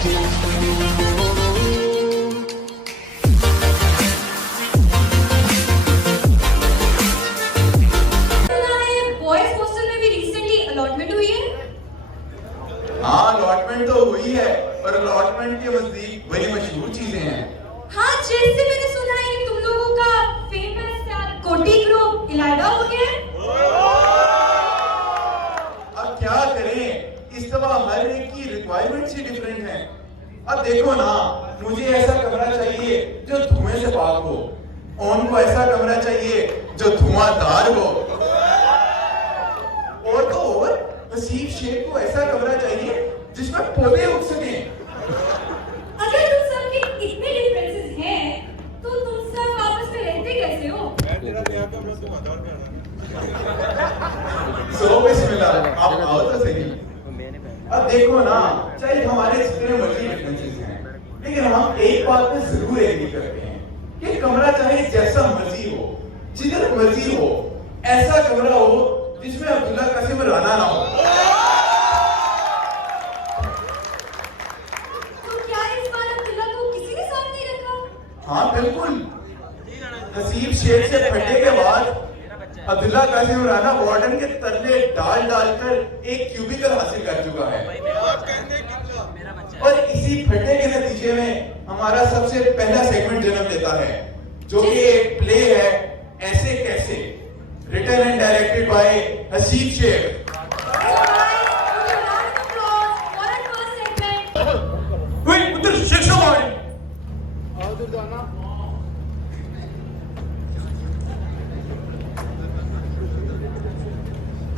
हाँ अलॉटमेंट तो हुई है, पर अलॉटमेंट के नजदीक बड़ी मशहूर चीजें हैं। हाँ, जैसे मैंने सुना है कि तुम लोगों का फेमस यार कोटी ग्रुप इलायदा हो गया है। अब क्या करें, इस दफा हर एक की रिक्वायरमेंट्स ही डिफरेंट हैं। अब देखो ना, मुझे ऐसा कमरा चाहिए जो धुएं से पाक हो, उनको ऐसा कमरा चाहिए जो धुआंधार हो, और तो और नसीब शेख को ऐसा कमरा चाहिए जिसमें पौधे उग सके। अगर तुम सब के इतने डिफरेंसेस हैं, तो तुम सब आपस में रहते कैसे हो? सो बिस्मिल्लाह, आप आओ तो सही। अब देखो ना, चाहे हमारे जितने मर्जी डिफरेंसेस हैं, लेकिन हम एक बात पे जरूर एग्री करते हैं कि कमरा चाहे जैसा मर्जी हो, जिधर मर्जी हो, ऐसा कमरा हो जिसमें अब्दुल्ला कासिम राना ना हो। तो क्या इस बार अब्दुल्ला को किसी ने साथ नहीं रखा? हाँ बिल्कुल, नसीब शेख से फटने के बाद अब्दुल्ला कासिम राना वार्डन के तरले डाल डालकर एक क्यूबिकल हासिल कर चुका है, और इसी फटने के नतीजे में हमारा सबसे पहला सेगमेंट जन्म लेता है, जो कि एक प्ले है ऐसे कैसे, रिटन एंड डायरेक्टेड बाय नसीब शेख। उधर शेख साहब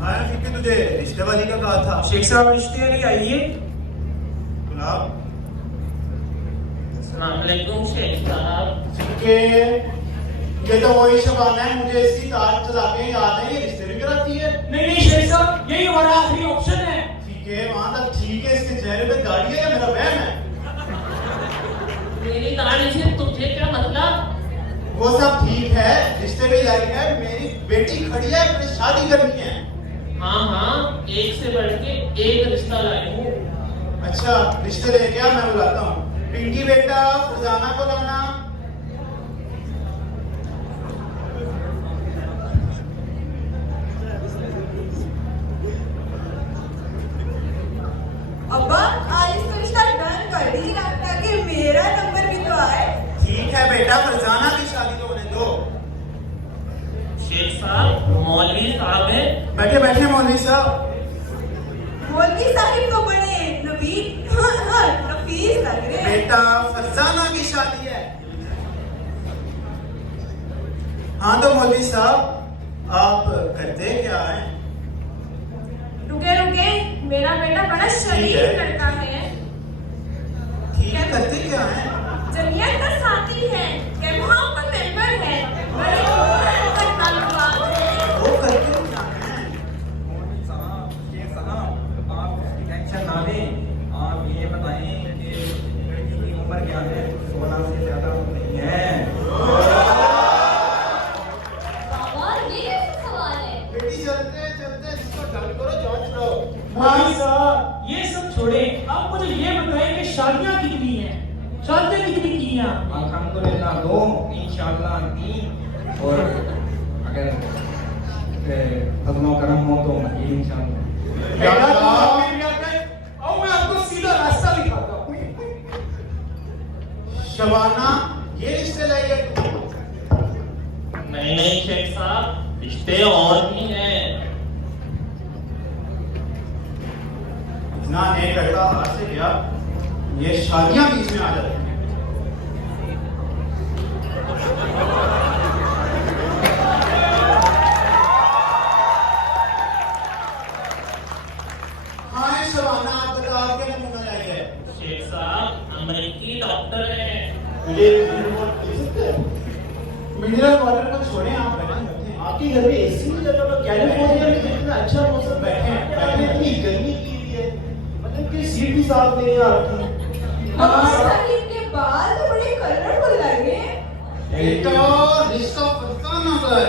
हाँ फिर तुझे रिश्ते वाली का कहा था। शेख साहब रिश्ते वाली आइए। गुलाब अस्सलामुअलैकुम शेख साहब। के ये तो वही शबाना है, मुझे इसकी तार चलाते याद है, ये रिश्ते भी कराती है। नहीं नहीं शेख साहब, यही हमारा आखिरी ऑप्शन है। ठीक है, वहां तक ठीक है। इसके चेहरे पे दाढ़ी है या मेरा वहम है? मेरी दाढ़ी से तुझे क्या मतलब? वो सब ठीक है, रिश्ते भी लायक है। मेरी बेटी खड़ी है, मुझे शादी करनी है। हाँ हाँ, एक से बढ़ के एक रिश्ता लाए हूँ। अच्छा रिश्ते लेके आ, मैं बुलाता हूँ। पिंकी बेटा फरजाना को लाना। अब्बा, आज इसका रिश्ता डन कर दीजिए ताकि मेरा नंबर भी तो आए। ठीक है बेटा, फरजाना की शादी तो होने दो। शेख साहब, मौलवी साहब है। बैठे बैठे मौलवी साहब। मौलवी साहिब तो बड़े नफीस लग रहे हैं। बेटा फरजाना की शादी है। हाँ तो मौलवी साहब, आप करते क्या हैं? रुके रुके, मेरा बेटा बड़ा शरीफ लड़का है। ठीक है, करते क्या हैं? जमीयत का साथी है, कैमहाम का मेंबर है, बड़े खूबसूरत ताल्लुकात हैं। वो करते क्या हैं? आप टेंशन ना लें, आप ये बताएं कि लड़की की उम्र क्या है? 16 से ज्यादा नहीं है। बेटी चलते चलते इसको डर करो, जांच लो। भाई साहब, ये सब छोड़े, आप मुझे ये बताएं कि शादियाँ कितनी हैं? शादियाँ कितनी की हैं? अल्हम्दुलिल्लाह 2, इंशाअल्लाह 3, और अगर फजलो करम हो तो मजीद इंशाअल्लाह। बेटा तुम आप मेरी बात है, आओ मैं आपको सीधा रास्ता दिखाता हूँ। शबाना, ये रिश्ते लाइए। नहीं नहीं शेख साहब, रिश्ते और भी हैं। इतना नेक लड़का हाथ से गया, ये शादियां बीच में आ जाती हैं। हाँ शबाना, आप बताओ क्या नमूना चाहिए? शेख साहब, अमेरिकी डॉक्टर हैं। मुझे मिनरल वाटर दे सकते हैं? मिनरल वाटर को छोड़ें, आप बैठे हैं। आपके घर में एसी में जब आप कैलिफोर्निया में कितना अच्छा मौसम, बैठे हैं, बैठे इतनी गर्मी की हुई है, मतलब कि सीट भी साफ नहीं आ रखी। साहिब के बाल तो बड़े कलरफुल लग रहे हैं। बेटा रिश्ता फरजाना का है।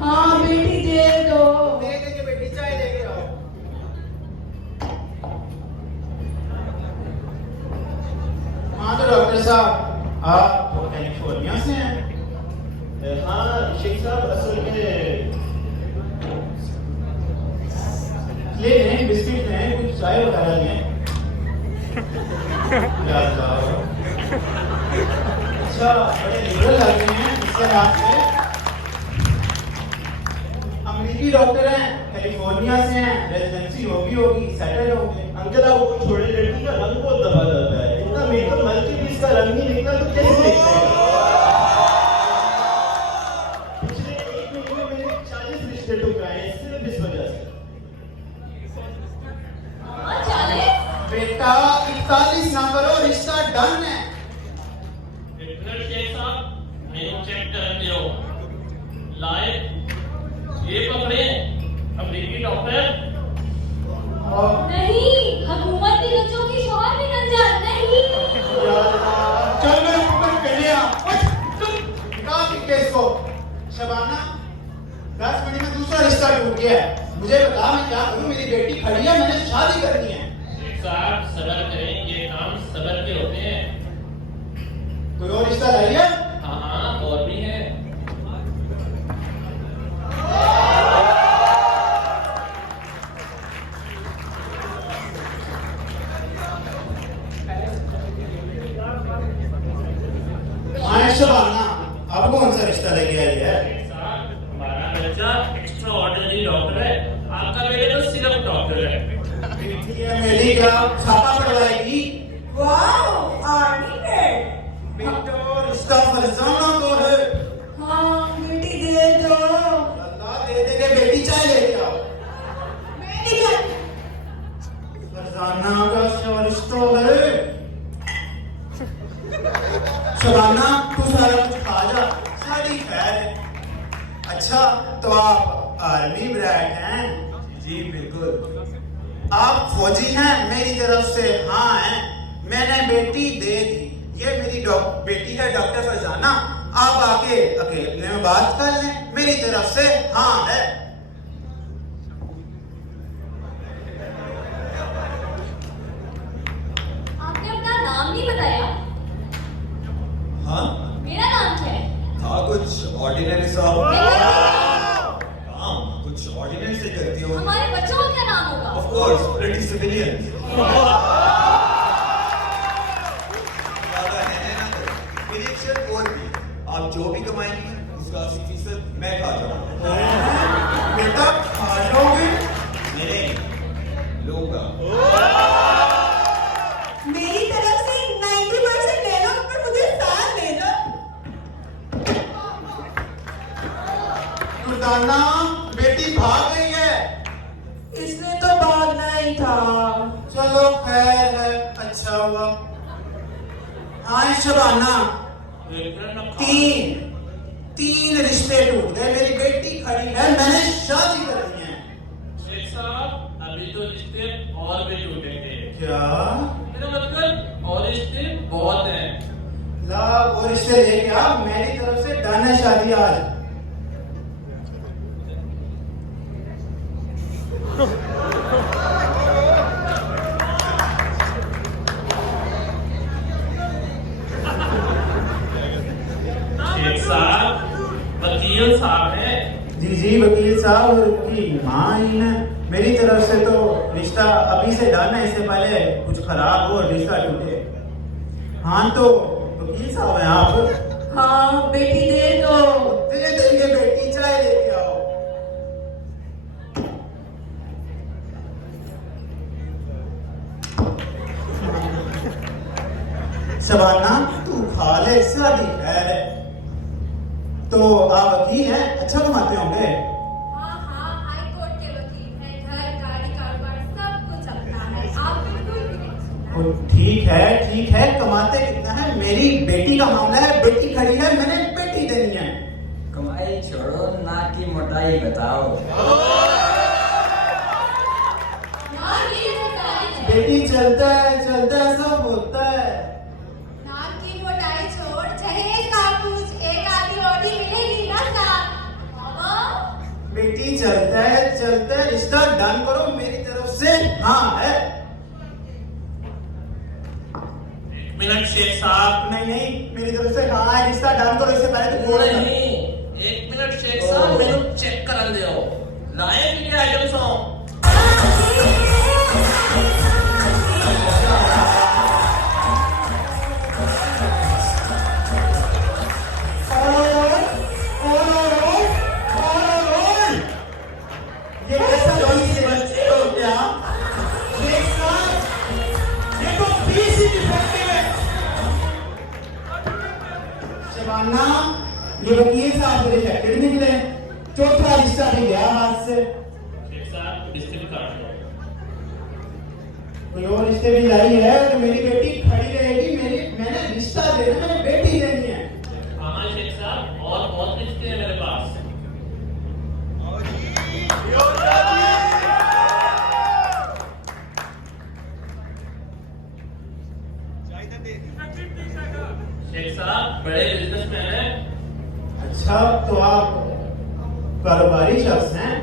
हाँ बेटी दे दो। दे देंगे बेटी, चाय लेके आओ। डॉक्टर साहब आप कैलिफोर्निया से हैं? हाँ शेख साहब, असल में ले लें, बिस्किट लें, कुछ चाय वगैरह लें। अच्छा, बड़े लिबरल लगते हैं इससे बात से। अमेरिकी डॉक्टर हैं, कैलिफोर्निया से हैं, रेजिडेंसी होगी, सेटल होंगे। अंकल आप वो छोटे लड़की का रंग बहुत दबा जाता है, इतना मेकअप मल के भी इसका रंग नहीं निकला तो कैसे देखते हैं? पिछले 1 महीने में मैंने 40 रिश्ते टुकराए हैं सिर्फ इस वजह से। हाँ, 40? बेटा 41 नंबर और रिश्ता डन है। शेख साहब, मेनू चेक करते हो। लाए, ये पकड़े अमेरिकी डॉक्टर। नहीं, हुकूमत के बच्चों की शौहर निकल जा। नहीं, चल मेरे ऊपर पहले आ। निकाल के केस को। शबाना, 10 मिनट में दूसरा रिश्ता टूट गया है। मुझे बता मैं क्या करूं? मेरी बेटी खड़ी है, मैंने शादी करनी है। साहब सबर करें, ये काम सबर के होते हैं। कोई और रिश्ता लाइए। हाँ हाँ, और भी है। शबाना, अब कौन सा रिश्ता लेके आई है? साहब, हमारा बच्चा एक्स्ट्रा ऑर्डिनरी डॉक्टर है, आपका बेटा तो सिर्फ डॉक्टर है। बेटी है मेरी, क्या छापा पड़वाएगी? वाह, आर्मी ग्रेड। बेटा रिश्ता फरजाना को है। हाँ, बेटी दे दो। अल्लाह दे देंगे, बेटी चाय लेके आओ। बेटी का फरजाना का रिश्ता है। शबाना, तू सारा कुछ खा जा, सारी खैर है। अच्छा, तो आप आर्मी ब्रैट हैं? जी बिल्कुल। आप फौजी हैं? मेरी तरफ से हाँ हैं। मैंने बेटी दे दी। ये मेरी बेटी है डॉक्टर फरजाना। आप आके अकेले में बात कर लें, मेरी तरफ से हाँ है। आपने अपना नाम नहीं बताया। हाँ, मेरा नाम क्या है? था कुछ ऑर्डिनरी साहब। नहीं। काम कुछ ऑर्डिनरी से करती हो। हमारे बच्चों का क्या नाम होगा? Of course, British civilian. ज्यादा है ना करें। इलेक्शन और भी, आप जो भी कमाएंगे उसका 80% मैं खा जाऊंगा। बेटा खा जाओगे? नहीं, लूंगा। मेरी तरफ से 90% ले लो, पर मुझे 7 ले लो। फरजाना, बेटी भाग गई है। इसने तो भागना ही था। चलो खैर है, अच्छा हुआ। हाँ शबाना, तीन रिश्ते टूट गए। मेरी बेटी खड़ी है, मैंने शादी करनी है। शेख साहब, अभी तो रिश्ते और भी टूटेंगे। क्या? मेरा मतलब और रिश्ते बहुत हैं। ला वो रिश्ते लेके आ, मेरी तरफ से डन है शादी आज। शेख साहब, वकील साहब हैं। जी वकील साहब, की माँ ही ना, मेरी तरफ से तो रिश्ता अभी से डन है, इससे पहले कुछ खराब हो रिश्ता टूटे। हाँ तो वकील साहब हैं आप? हाँ, बेटी दे दो। दे देंगे बेटी, चाय लेके आओ। शबाना, तू खा ले, शादी खैर है। तो आप वकील हैं, अच्छा कमाते होंगे? हाँ हाँ, हाई कोर्ट के वकील हैं, घर गाड़ी कारोबार सब कुछ अपना है। आप बिल्कुल भी नहीं तो ठीक है, कमाते कितना है? मेरी बेटी का मामला है, बेटी खड़ी है, मैंने बेटी देनी है। कमाई छोड़ो, ना की मोटाई बताओ। हाँ, ये सरकारी है। बेटी चलता है सब होता है। नाक की मोटाई छोड़, चाहे एक कारतूस, एक आधी रोटी मिलेगी ना साथ। बाबा, बेटी चलता है, रिश्ता डन करो, मेरी तरफ से हाँ है। मिनट शेख साहब। नहीं नहीं, मेरी तरफ से हाँ है, रिश्ता डन करो, इससे पहले तो बोल नहीं, 1 मिनट शेख साहब, मैंने चेक कर लियो लाए कि आइटम सॉन्ग। ये कैसा बच्चे हो क्या? ये तो 20 ही डिफेक्टिव है। शबाना, ये वकील साहब मेरे डिफेक्टेड निकले, चौथा रिश्ता भी गया हाथ से। शेख साहब रिश्ते भी काट लो। कोई और रिश्ते भी लाई है तो मेरी बेटी खड़ी रहेगी। मैंने रिश्ता देना, मैंने बेटी देनी है। हाँ शेख साहब, और बहुत रिश्ते हैं मेरे पास। शेख साहब बड़े बिजनेसमैन हैं। अच्छा, तो आप कारोबारी शख्स हैं?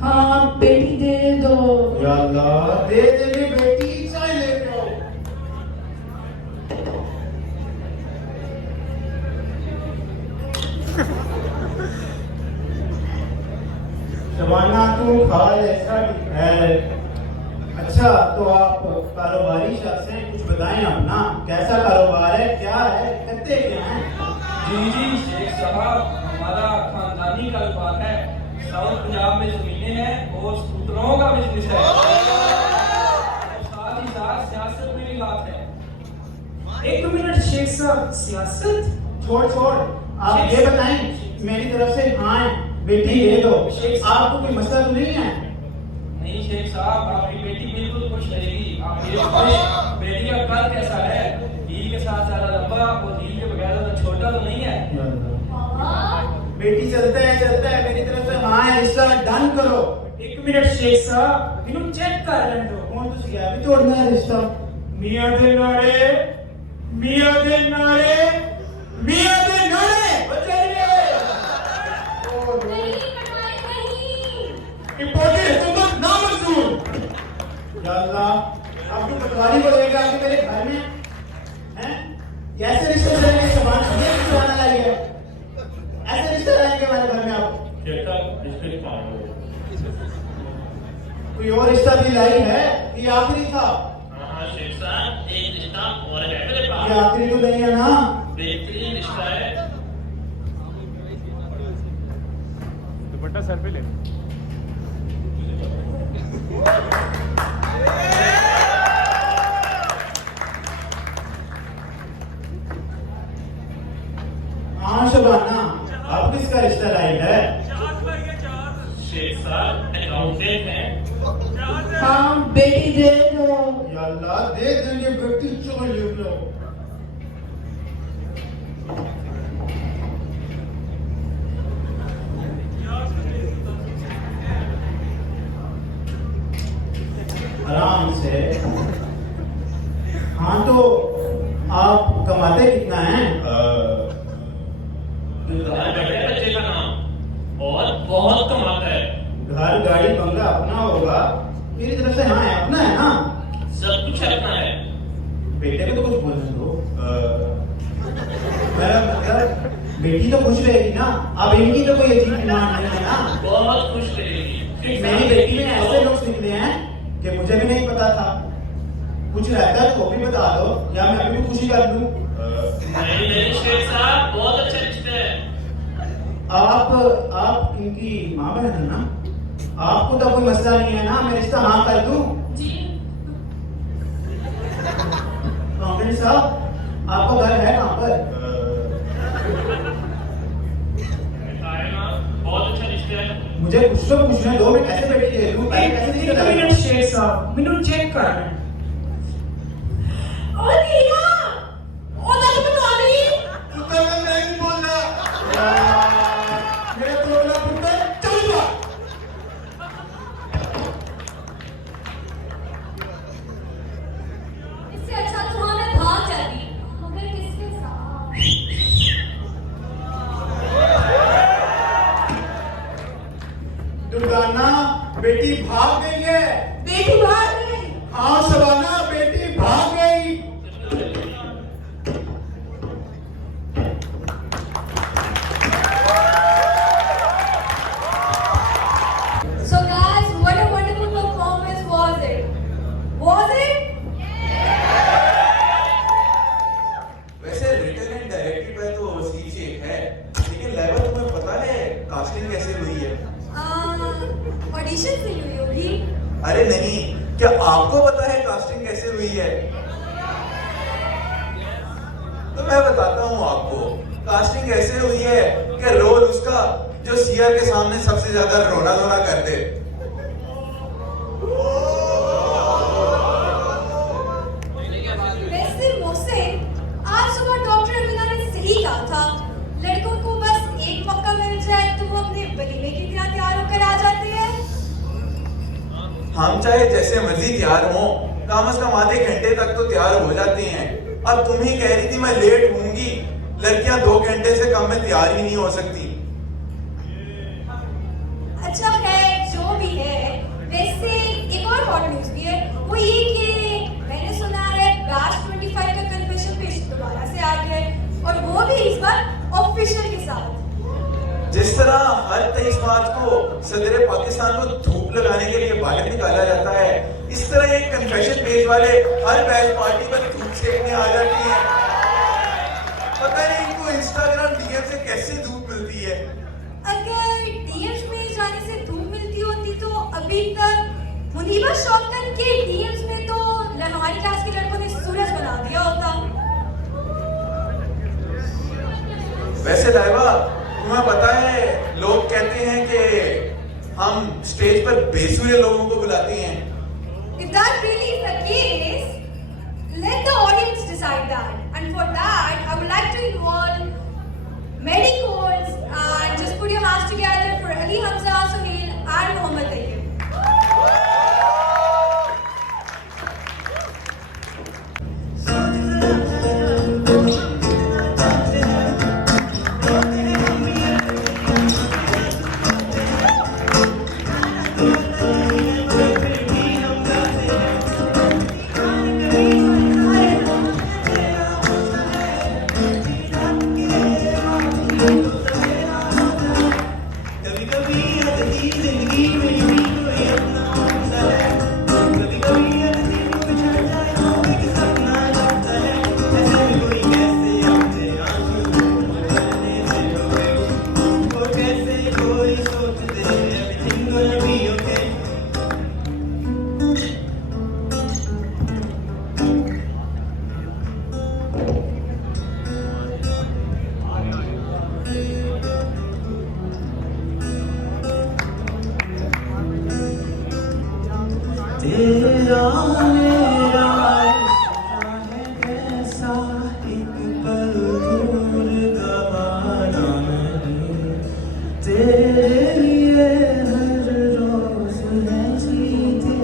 हाँ बेटी दे दो। या अल्लाह, दे देंगे बेटी, चाय लेके आओ। शबाना, तू खाल ऐसा है। अच्छा, तो आप कारोबारी शख्स हैं, कुछ बताएं अपना, कैसा कारोबार है, क्या है, करते क्या हैं? जी शेख साहब, हमारा खानदानी कारोबार है। साउथ पंजाब में जमीनें हैं और स्कूटरों का बिजनेस है और साथ ही साथ सियासत में भी बात है। 1 मिनट शेख साहब, सियासत छोड़, आप ये बताएं, मेरी तरफ से हाँ है, बेटी दे दो। आपको कोई मसला तो नहीं है? नहीं शेख साहब, आपकी बेटी बिल्कुल खुश रहेगी। आप ये बताएं, बेटी का कद कैसा है? हील के साथ ज्यादा लंबा और हील के बगैर ज्यादा छोटा तो नहीं है? बेटी चलता है, मेरी तरफ से हाँ है, रिश्ता डन करो। 1 मिनट शेख साहब, मैनू चेक कर लें दो। कौन तुसी क्या भी तोड़ना है रिश्ता? मियां दे नारे, मियां दे नारे, मियां दे नारे बजाइए। नहीं कटवाई नहीं। इंपॉर्टेंट है तो ना मंजूर। या अल्लाह, अब तू पटवारी को लेकर आके मेरे घर में हैं? कैसे रिश्ते चलेंगे? शबाना ये चलाना लाइए, ऐसे रिश्ते लाएंगे हमारे घर में आप? शेख साहब रिश्ते काट लो। कोई और रिश्ता भी लाई है? ये आखिरी था? हाँ शेख साहब, एक रिश्ता और है मेरे ये पास। आखिरी तो नहीं है ना? बेहतरीन रिश्ता है। दुपट्टा सर पे ले। हाँ शबाना, अब किसका रिश्ता लाई है? शेख साहब अकाउंटेंट हैं। हाँ बेटी दे दो। या अल्लाह, दे देंगे बेटी, चलो ले लो। आराम से। हाँ, तो आप कमाते कितना हैं? बच्चे का नाम और बहुत कमाता है। घर गाड़ी बंगला अपना होगा? मेरी तरफ से हाँ है, अपना है ना? सब कुछ अपना है। बेटे को तो कुछ बोलने दो। मेरा मतलब बेटी तो खुश रहेगी ना? अब इनकी तो कोई अजीब डिमांड नहीं है ना? बहुत खुश रहेगी। मेरी बेटी में ऐसे लोग निकले हैं कि मुझे भी नहीं पता था। कुछ रहता है तो वो भी बता दो, या मैं अभी भी खुशी कर दूं। नहीं शेख साहब, बहुत अच्छे रिश्ते हैं। आप इनकी माँ बहन है ना? आपको तो कोई मसला नहीं है ना? मैं रिश्ता हाँ कर दूं? जी काउंटेंट साहब, आपका घर है कहाँ पर? बहुत अच्छा रिश्ता है। मुझे कुछ तो पूछने दो, मैं कैसे बेटी दे दूं? पहले कैसे रिश्ता 1 करूं? मिनट शेख साहब, मैनू चेक कर लें। ओ नीला, ओ दादी बता रही। पुत्र मैं नहीं बोल रहा। मेरा तोड़ना पुत्र, चल जा। इससे अच्छा तो हाँ मैं भाग जाती, मगर किसके साथ? दुर्गाना, बेटी भाग गई है। बेटी भाग गई। हाँ मैं बताता हूँ आपको, कास्टिंग ऐसे हुई है कि रोल उसका जो सिया के सामने सबसे ज्यादा रोना धोना कर दे। वैसे मोहसिन, आज सुबह डॉक्टर अमीना ने सही कहा था, लड़कों को बस एक मौका मिल जाए तो वो अपने वलीमे की तरह तैयार होकर आ जाते हैं। हम चाहे जैसे मर्जी तैयार हों, कम से कम आधे घंटे तक तो तैयार हो जाते हैं। अब तुम ही कह रही थी मैं लेट होंगी, लड़कियां 2 घंटे से कम में तैयार ही नहीं हो सकती। अच्छा है, जो भी है। वैसे एक और हॉट न्यूज़ भी है, वो ये कि मैंने सुना है राज 25 का कन्फेशन पेश दोबारा से आ गया है, और वो भी इस बार ऑफिशियल के साथ। जिस तरह हर 23 मार्च को सदर पाकिस्तान को धूप लगाने के लिए बाहर निकाला जाता है, इस तरह एक कन्फेशन पेज वाले हर बैच पार्टी पर धूप सेकने आ जाती है। पता नहीं इनको इंस्टाग्राम डीएम से कैसे धूप मिलती है। अगर डीएम्स में जाने से धूप मिलती होती तो अभी तक मुनीबा शौकत के डीएम्स में तो हमारी क्लास के लड़कों ने सूरज बना दिया होता। वैसे लाइबा, तुम्हें पता है लोग कहते हैं कि हम स्टेज पर बेसुरे लोगों को बुलाते हैं। If that really is the case, let the audience decide that. And for that, I would like to involve medicals and just put your hands together for Ali Hamza, Sunil and Mohammed Tayyib. तेरा मेरा है कैसा एक पल दूर गवाना नहीं, तेरे लिए हर रोज है जीते,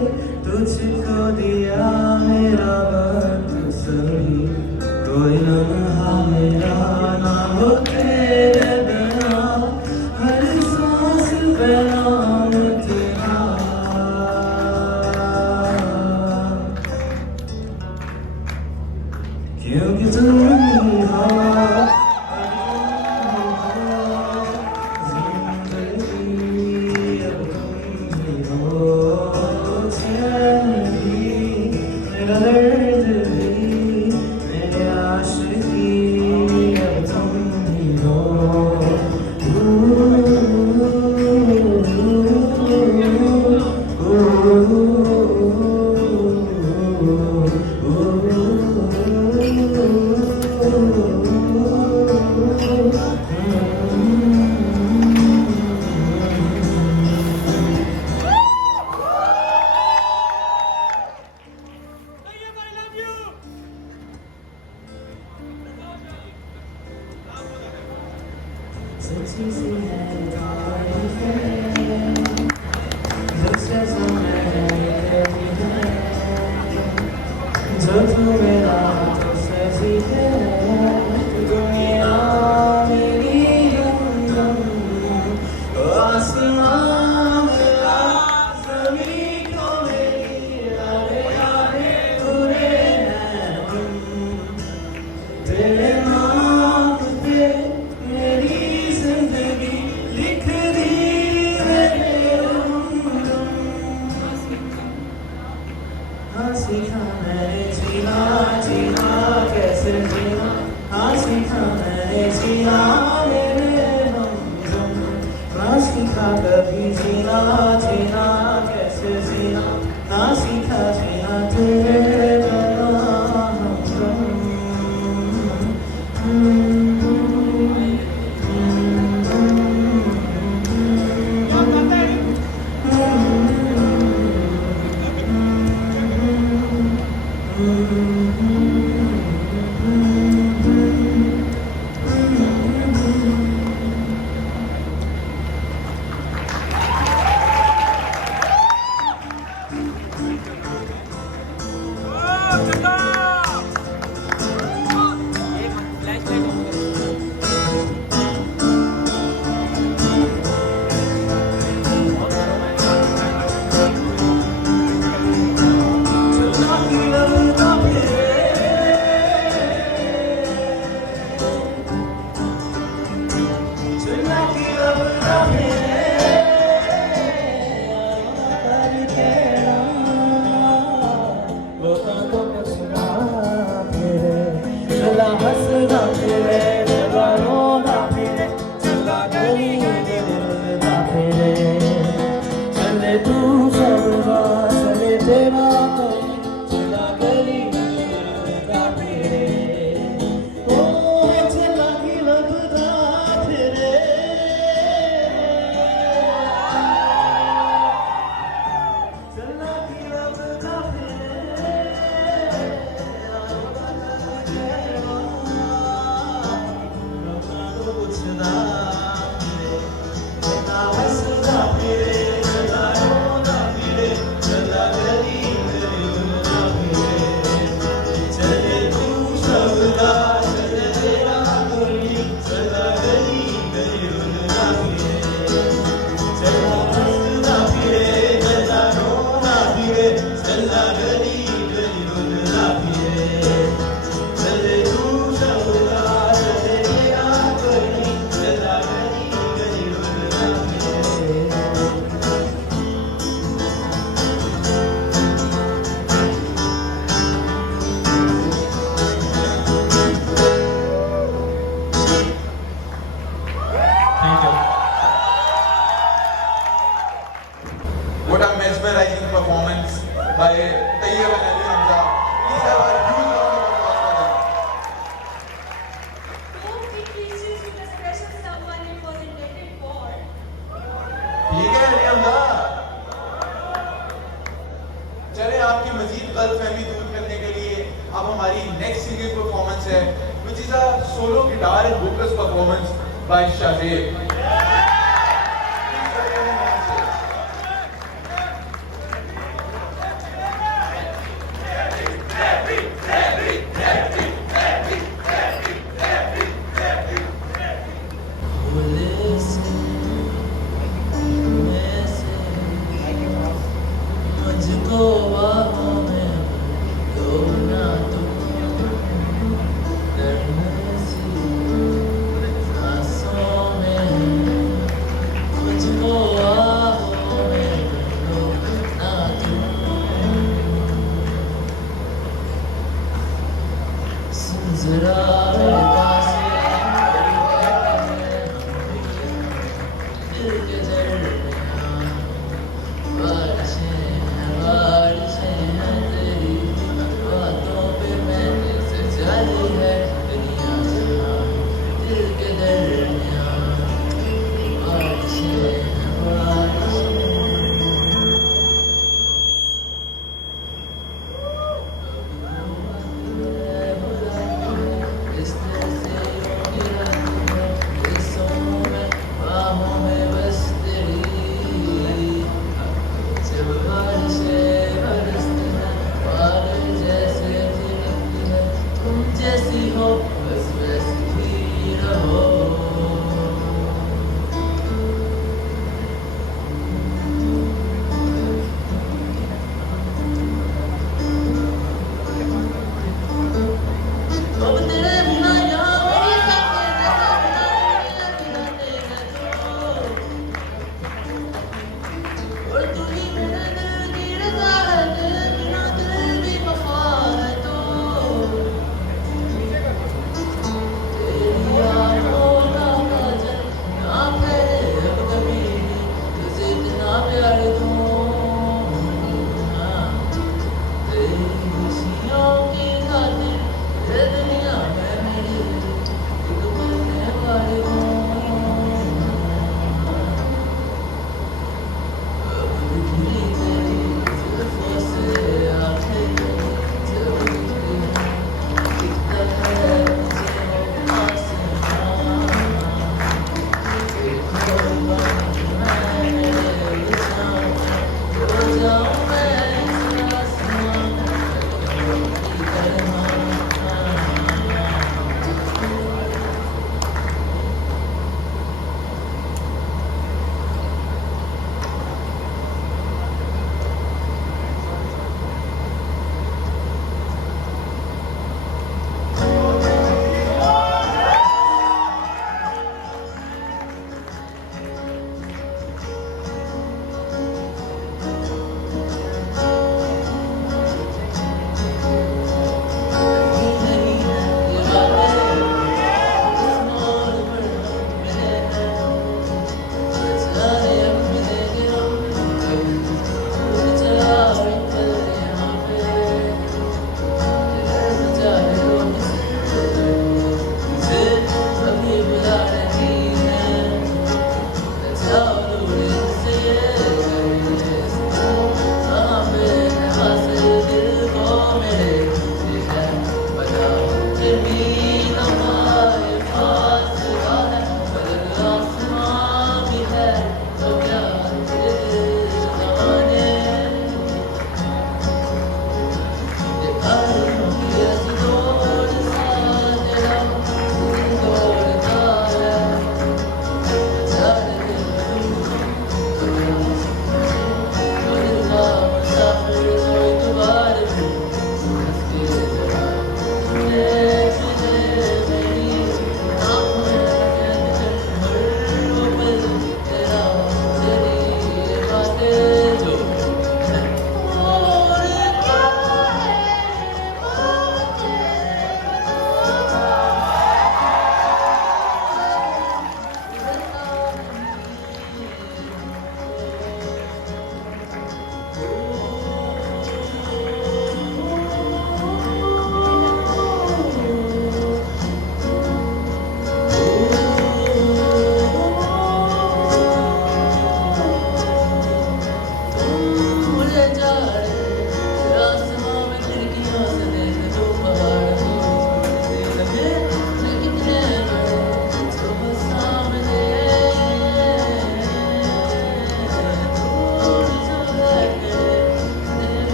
तुझको दिया मेरा वक्त सही, कोई लम्हा मेरा ना हो तेरे बिना, हर सांस पे नाम तेरा। क्योंकि तुम ही हो जिंदगी, अब तुम ही हो चैन भी, मेरा दर्द भी, मेरे आशिकी, अब तुम ही हो। सच्ची सी है जो तू मेरा तो सजी है, दुनिया मेरी हमदम, आसमां मेरा ज़मीं को मेरी राहें पूरे हैं हम, तेरे नाम पे मेरी जिंदगी लिख दी मैंने हमदम। हाँ सीखा मैंने जीना, जीना कैसे जीना, हाँ सीखा मैंने जीना मेरे हमदम, ना सीखा कभी जीना, जीना कैसे जीना, ना सीखा जीना तेरे बिना हमदम। singing performance है, which is a solo guitar and vocals performance by Shahzeb. Oh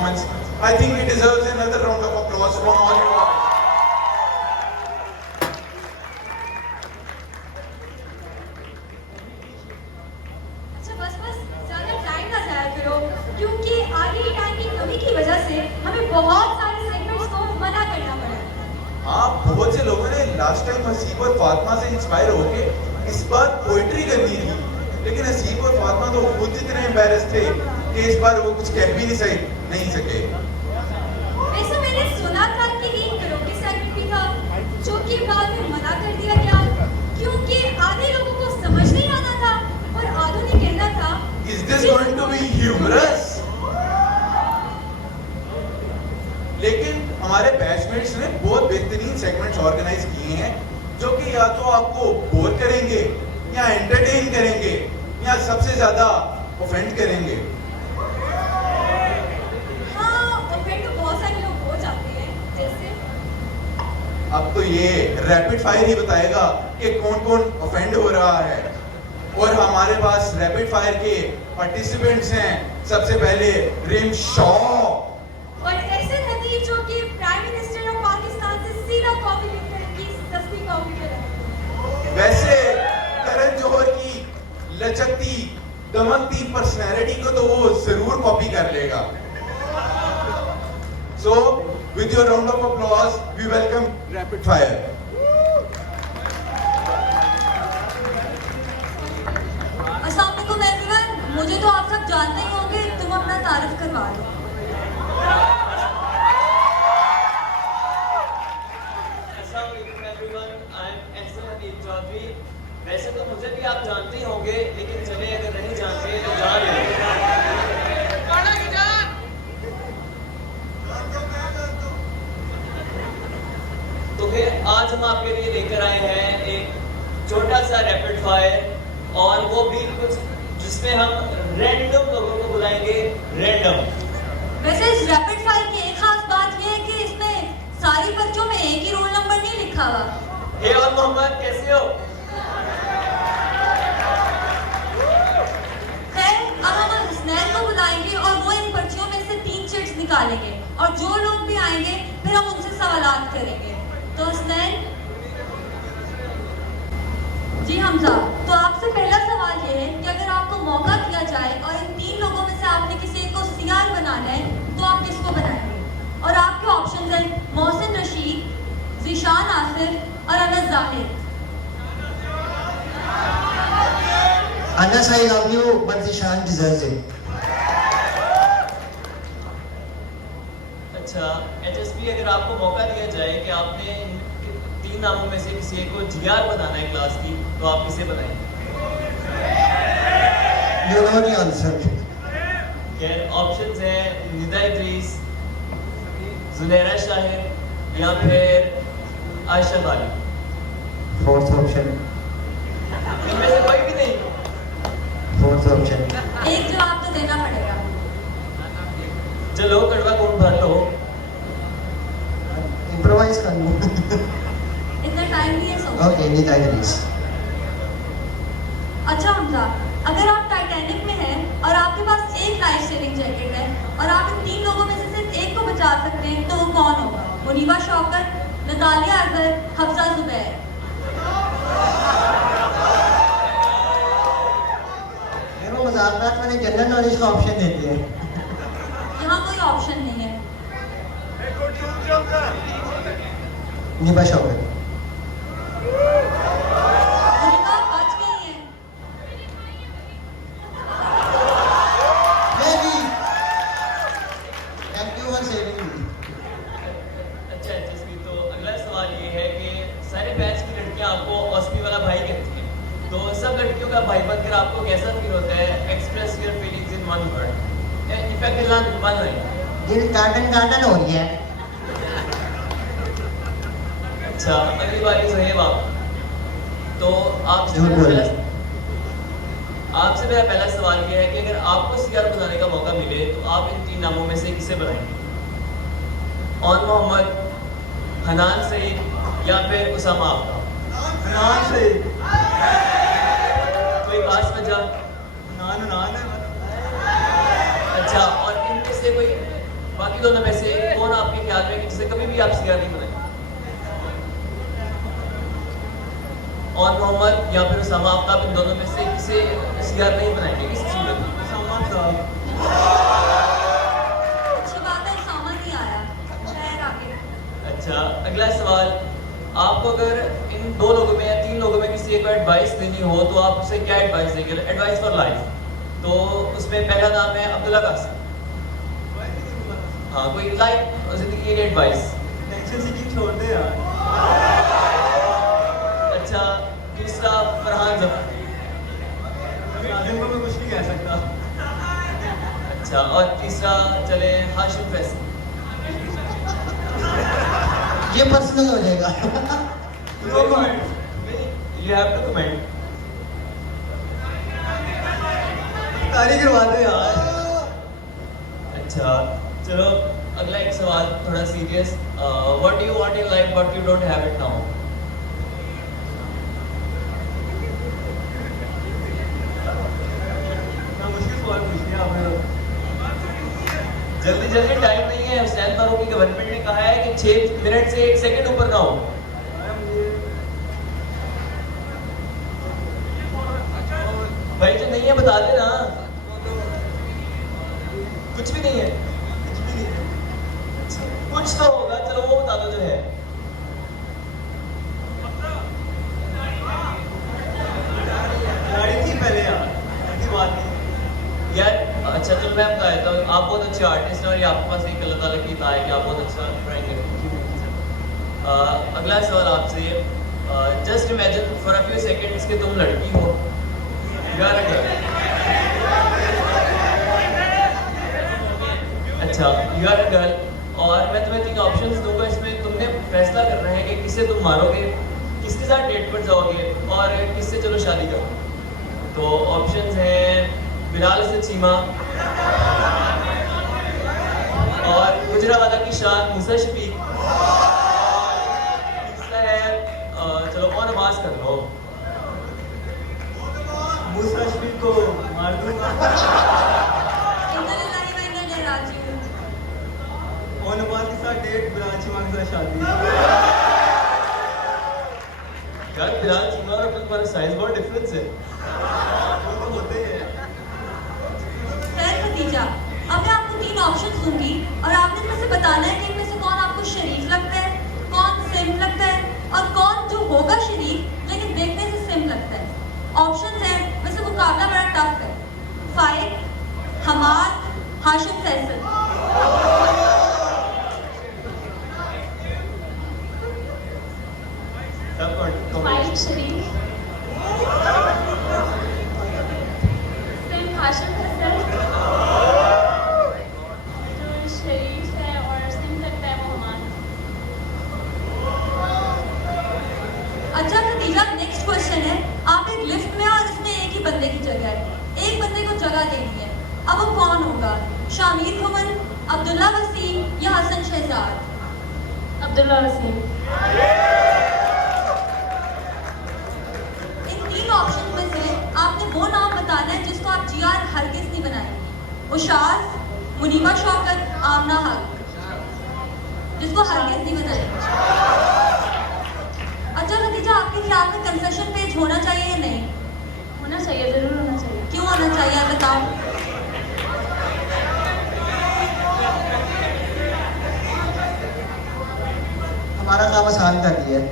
performance. I think he deserves another round of applause from all you all. अच्छा बस ज्यादा टाइम ना जाया करो, क्योंकि आगे टाइम की कमी की वजह से हमें बहुत सारे सेगमेंट्स को मना करना पड़ा। हाँ, बहुत से लोगों ने लास्ट टाइम हसीब और फातिमा से इंस्पायर होके इस बार पोइट्री करनी थी, लेकिन हसीब और फातिमा तो खुद इतने एम्बैरेस थे कि इस बार वो कुछ कह भी नहीं सके। वैसे मैंने सुना था कि एक करोके सेगमेंट भी था, जो कि बाद में मना कर दिया गया, क्योंकि आधे लोगों को समझ नहीं आता था और आधों ने कहना था Is this going to be humorous? लेकिन हमारे बैचमेट्स ने बहुत बेहतरीन सेगमेंट्स ऑर्गेनाइज किए हैं, जो कि या तो आपको बोर करेंगे या एंटरटेन करेंगे या सबसे ज्यादा ऑफेंड करेंगे। हाँ, ऑफेंड तो बहुत सारे लोग हो जाते हैं, जैसे अब तो ये रैपिड फायर ही बताएगा कि कौन कौन ऑफेंड हो रहा है। और हमारे पास रैपिड फायर के पार्टिसिपेंट्स हैं। सबसे पहले रिम शॉ और ऐसे नदी जो कि प्राइम मिनिस्टर ऑफ पाकिस्तान से सीधा कॉपी लिखकर की सस्ती कॉपी पे रहे। वैसे करण जौहर की लचकती दमकती पर्सनैलिटी को तो वो जरूर कॉपी कर लेगा। So with your round of applause we welcome rapid fire. अस्सलाम वालेकुम एवरीवन, मुझे तो आप सब जानते ही होंगे, तुम अपना तारीफ करवा दो। वैसे तो मुझे भी आप जानते ही होंगे, लेकिन चले अगर नहीं जानते तो जान लें। तो फिर आज हम आपके लिए लेकर आए हैं एक छोटा सा रैपिड फायर, और वो भी कुछ जिसमें हम रैंडम लोगों को बुलाएंगे, रैंडम। वैसे इस रैपिड फायर की एक खास बात यह है कि इसमें सारी पर्चों में एक ही रोल नंबर नहीं लिखा हुआ। हे और मोहम्मद, कैसे हो? खैर, अब हम हसनैन को बुलाएंगे और वो इन पर्चियों में से 3 चिट्स निकालेंगे, और जो लोग भी आएंगे फिर हम उनसे सवालात करेंगे। तो हसनैन जी, हमजा, तो आपसे पहला सवाल ये है कि अगर आपको मौका दिया जाए और इन 3 लोगों में से आपने किसी एक को सीआर बनाना है, तो आप किसको बनाएंगे? और आपके ऑप्शंस हैं मोहसिन रशीद, ज़ीशान आसिफ और Anas Zahid. Anas, I love you, but Zishan deserves it. अच्छा, HSP, अगर आपको मौका दिया जाए कि आपने इन 3 नामों में से किसी एक को जीआर बनाना है क्लास की, तो आप किसे बनाएंगे? You know the answer. खैर, ऑप्शंस हैं निदा इद्रीस, जुनैरा शाहिर या फिर आयशा बाली। Fourth option. इनमें से कोई भी नहीं। Fourth option. एक जवाब तो देना पड़ेगा। चलो कड़वा कोट भर लो। Improvise कर लो. इतना टाइम नहीं है सोचने। Okay, Nida Idris. अच्छा हमजा, अगर आप टाइटैनिक में हैं और आपके पास एक लाइफ सेविंग जैकेट है और आप इन 3 लोगों में से सिर्फ एक को बचा सकते हैं, तो वो कौन होगा? मुनीबा शौकत, नतालिया अजहर, हफ्सा जुबैर। देखो, मजाक मैंने जनरल नॉलेज का ऑप्शन देते हैं. यहाँ कोई ऑप्शन नहीं है। निभा शौकत. मुनीबा बच गई है। Maybe. Thank you for saving me. अच्छा, HSP, तो अगला सवाल ये है कि सारे बैच की लड़कियां आपको ऑस्पी वाला भाई कहती हैं, तो सब लड़कियों का भाई बनकर आपको कैसा फील होता है? Express your feelings in one word, in fact in one line. दिल गार्डन हो रही है. अच्छा, अगली बारी सुहेब आप। तो आपसे झूठ बोल रहे। मेरा पहला सवाल ये है कि अगर आपको सीआर बनाने का मौका मिले, तो आप इन 3 नामों में से किसे बनाएंगे? ऑन मोहम्मद, हनान सईद या फिर उसामा आफ्ताब? नान सही. कोई खास वजह? नान है. अच्छा, और इनमें से कोई इन दोनों में से कौन आपके ख्याल में जिससे कभी भी आप सिगार नहीं बनाएंगे? और मोहम्मद या फिर उसामा आफ्ताब, इन दोनों में से किसे सिगार नहीं बनाएंगे किस सूरत में? अच्छी बात है, सामान नहीं आया। खैर आगे। अच्छा, अगला सवाल, आपको अगर इन 2 लोगों में या 3 लोगों में किसी एक को एडवाइस देनी हो तो आप उसे क्या एडवाइस देंगे? Advice for life. तो उसमें पहला नाम है अब्दुल्ला कासिम। हाँ, कोई लाइफ जिंदगी की एडवाइस। टेंशन सीकिंग छोड़ दे यार। अच्छा, दूसरा फरहान जफर। आदिम को मैं कुछ नहीं कह सकता। अच्छा, और तीसरा चले हाशिम फैसल। ये पर्सनल हो जाएगा। No comment, you have to comment. तारी करवा दे यार। अच्छा, चलो अगला एक सवाल थोड़ा serious. What do you want in life but you don't have it now? मुश्किल सवाल पूछ लिया आपने। जल्दी जल्दी, टाइम नहीं है। हुसैन फारूकी गवर्नमेंट ने कहा है कि 6 मिनट से 1 सेकंड ऊपर ना हो। भाई जो नहीं है बता देना। कुछ भी नहीं है? कुछ तो होगा, चलो वो बता दो जो है। गाड़ी थी पहले यार, ऐसी बात नहीं। यार अच्छा, चलो मैं बता देता हूँ। आप बहुत अच्छे आर्टिस्ट हैं और ये आपके पास एक अल्लाह ताला की इता है कि आप बहुत अच्छा ड्राइंग करें। अगला सवाल आपसे, just imagine for a few seconds कि तुम लड़की हो, यू आर अ गर्ल। अच्छा, यू आर अ गर्ल, और मैं तुम्हें 3 ऑप्शंस दूंगा। इसमें तुमने फैसला करना है कि किसे तुम मारोगे, किसके साथ डेट पर जाओगे और किससे चलो शादी करो। तो ऑप्शंस हैं बिलाल से चीमा और गुजरावाला की शान मूसा शफीक। तीसरा है चलो और नमाज कर लो। मूसा शफीक को मार दूंगा। और नमाज के साथ डेट, बिलाल चीमा के साथ शादी। यार बिलाल चीमा और तुम्हारा साइज बहुत डिफरेंस है। वो तो होते ही है। खैर खदीजा, अब मैं आपको 3 ऑप्शंस दूंगी और आपने इनमें से बताना है कि इनमें से कौन आपको शरीफ लगता है, कौन सिम लगता है और कौन जो होगा शरीफ लेकिन देखने से सिम लगता है। ऑप्शंस हैं, वैसे मुकाबला बड़ा टफ है। फाइक, हमाद, हाशिम फैसल। फाइक शरीफ, सिम हाशिम फैसल, जो शरीफ है और सिम लगता है वो हमाद। अच्छा खदीजा, नेक्स्ट क्वेश्चन है। आप एक लिफ्ट में और इसमें एक ही बंदे की जगह है, एक बंदे को जगह देनी है। अब वो कौन होगा? शामिर खुमन, अब्दुल्ला वसीम या हसन शहजाद? अब्दुल्ला वसीम। ऑप्शन में से आपने वो नाम बताना है जिसको आप जीआर हरगिज नहीं बनाएंगे। उशाज, मुनीबा शौकत, आमना हक, जिसको हरगिज नहीं बनाएंगे। अच्छा नतीजा, आपके ख्याल में कंसेशन पेज होना चाहिए या नहीं? होना चाहिए, जरूर होना चाहिए। क्यों होना चाहिए आप बताओ। हमारा काम आसान कर दिया है।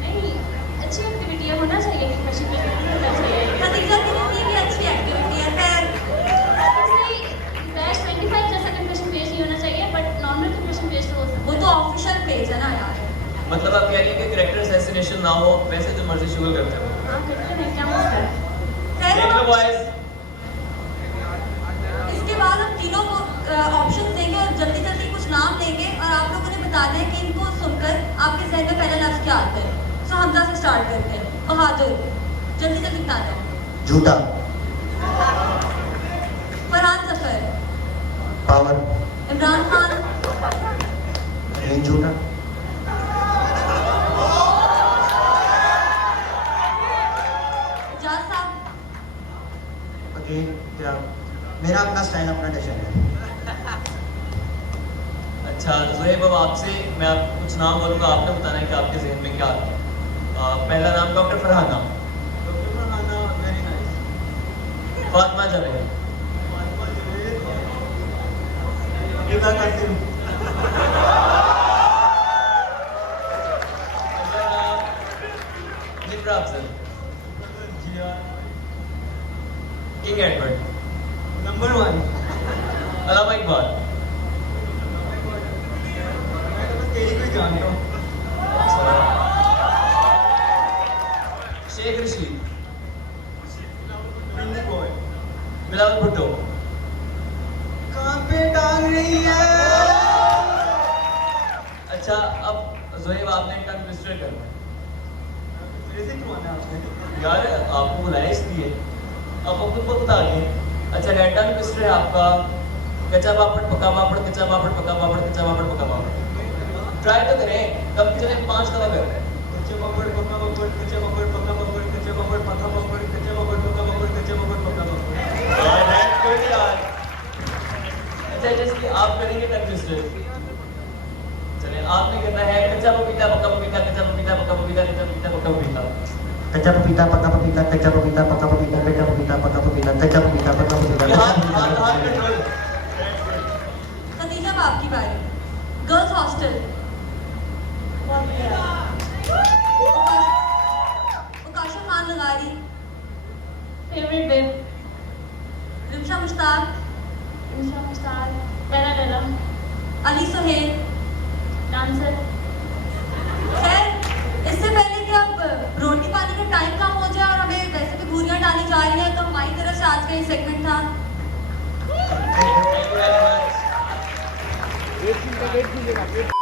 नहीं, अच्छी एक्टिविटी है, होना चाहिए। कंसेशन पेज होना चाहिए। नतीजा के लिए ये भी अच्छी एक्टिविटी है। खैर बैच 25 जैसा कंसेशन पेज नहीं होना चाहिए, बट नॉर्मल कंसेशन पेज तो हो सकता है। वो तो ऑफिशियल पेज है ना यार। मतलब आप कह रही हैं कि कैरेक्टर असैसिनेशन ना हो, वैसे जो मर्जी शुगर करते हो। हाँ, करते हैं, क्या मसला है? खैर देख लो बॉयज, इसके बाद हम तीनों को ऑप्शन देंगे और जल्दी जल्दी कुछ नाम देंगे और आप लोगों ने बताना है कि इनको सुनकर आपके जहन में पहला लफ्ज क्या आता है। सो हमजा से स्टार्ट करते हैं। बहादुर, जल्दी जल्दी बताना है। झूठा। फरहान जफर, पावर। इमरान खान, अगेन झूठा। इजाज साहब, अगेन क्या, मेरा अपना स्टाइल, अपना डिसीजन है। अच्छा ज़ोहेब, अब आपसे मैं आप कुछ नाम बोलूँगा, आपने बताना है कि आपके जहन में क्या आता है। पहला नाम doctor Farhana. Doctor Farhana, very nice. Fatima Javed. Ida Qasim. अगला नाम Nibra Afzal. King Edward. Number 1। Allama Iqbal. तेरी कोई जानता हूँ। शेख रशीद। बिंदी बॉय। बिलावल भुट्टो। कान पे टांग रही है। अच्छा अब ज़ोहेब आपने टंग ट्विस्टर करना है। मेरे से क्यों आना आपने? यार आपको बुलाया इसलिए, अब आपको खुद बता दें। अच्छा टंग ट्विस्टर है आपका कच्चा पापड़ पका पापड़, कच्चा पापड़ पका पापड़, कच्चा पापड़ पका पापड़। ट्राई तो करें, कम चले 5 दफा कर रहे हैं। कच्चे पापड़ पका पापड़, कच्चे पापड़ पका पापड़, कच्चे पापड़ पका पापड़, कच्चे पापड़ पका पापड़, कच्चे पापड़ पका पापड़। अच्छा जैसे आप करेंगे टंग ट्विस्टर, चलिए आपने करना है कच्चा पपीता पका पपीता, कच्चा पपीता पका पपीता, कच्चा पपीता पका पपीता। कच्चा पपीता पका पपीता, कच्चा पपीता पका पपीता, कच्चा पपीता पका पपीता, कच्चा पपीता पका पपीता। हाथ कंट्रोल। खदीजा अब आपकी बारी। Girls hostel. Ukasha Khan Lagari. Favourite web. Rimsha Mushtaq. Insha Mushtaq. बेला डेला। अली सोहेल। डांसर। खैर इससे पहले कि अब रोटी पानी का टाइम कम हो जाए और हमें वैसे भी भूरियां डाली जा रही हैं, तो हमारी तरफ से आज का ये सेगमेंट था। Thank you very much.